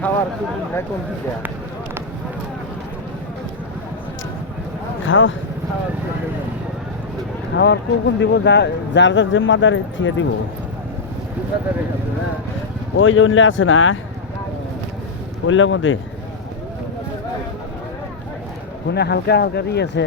খাওয়ার সুবিধা কোন দিকে? খাওয়ার কোন দিব যার যার জিম্মাদারি থেকে দিব। ওই যে উনলে আছে না ওইলার মধ্যে কোনে হালকা হালকা দিয়ে আছে।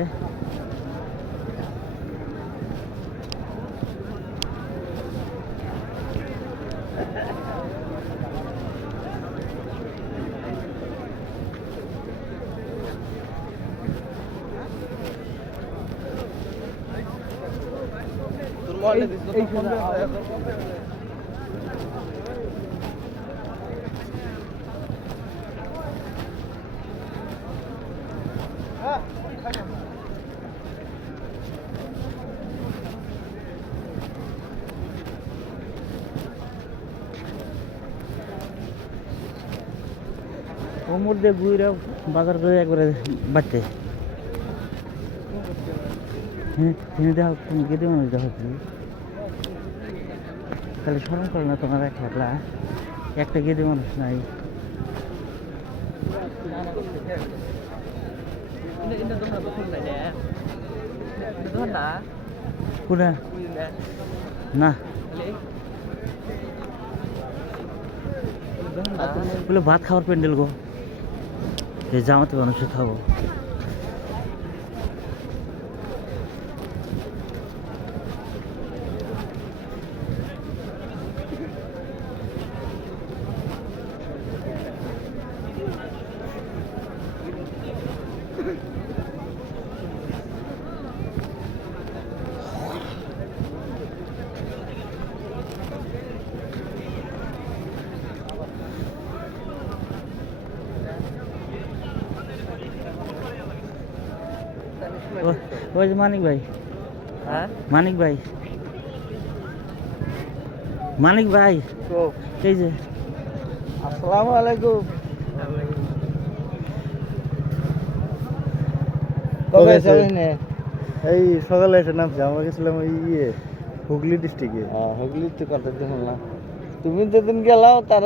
ওমর দিয়ে ঘুরে বাজার করে একবারে বাড়তে। হ্যাঁ তিনি দেখো তুমি কেটে মানুষ দেখো তুমি তাহলে স্মরণ করে না তোমার একলা একটা গেদে মানুষ নাই। কোনা না বলে ভাত খাওয়ার প্যান্ডেল গো এই জামাতে মানুষে খাবো। ওই যে মানিক ভাই। হ্যাঁ মানিক ভাই মানিক ভাই এই যে আসসালামু আলাইকুম। কবে যাবেন? এই সকালে এসে নামছি। আমরা গেছিলাম ওই হুগলি ডিস্ট্রিক্টে। হুগলির তো কথা শুনলাম তুমি যেদিন গেলাও তার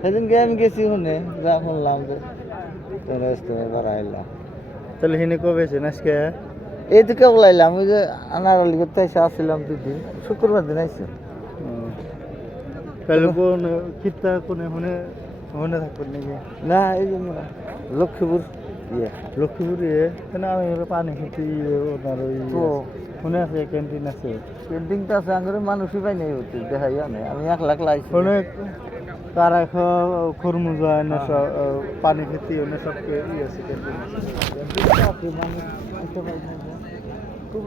সেদিন গিয়ে আমি গেছি শুনে যা শুনলাম যে তোমরা ইস্তেমাবার আইলাম। তাহলে হিনে কবে এসেন আজকে? এই তো কেবল আইলাম ওই যে আনারলি করতে এসে আসছিলাম 2 দিন, শুক্রবার দিন আইসি। তাহলে কোন কিতা কোনে হুনে হুনে থাকবেন নাকি? না এই যে লক্ষ্মীপুর ইয়ে লক্ষ্মীপুর কেন আমি পানি খেতে ওনার ওই শুনে আছে ক্যান্টিন আছে। পেন্টিংটা আছে আঙ্গুরে মানুষই পাই নাই হচ্ছে দেখাইয়া নেই। আমি 1 লাখ লাইছি অনেক কারা খরমুজা এনে সব পানি খেতে এনে সব আছে ক্যান্টিন আছে। খুব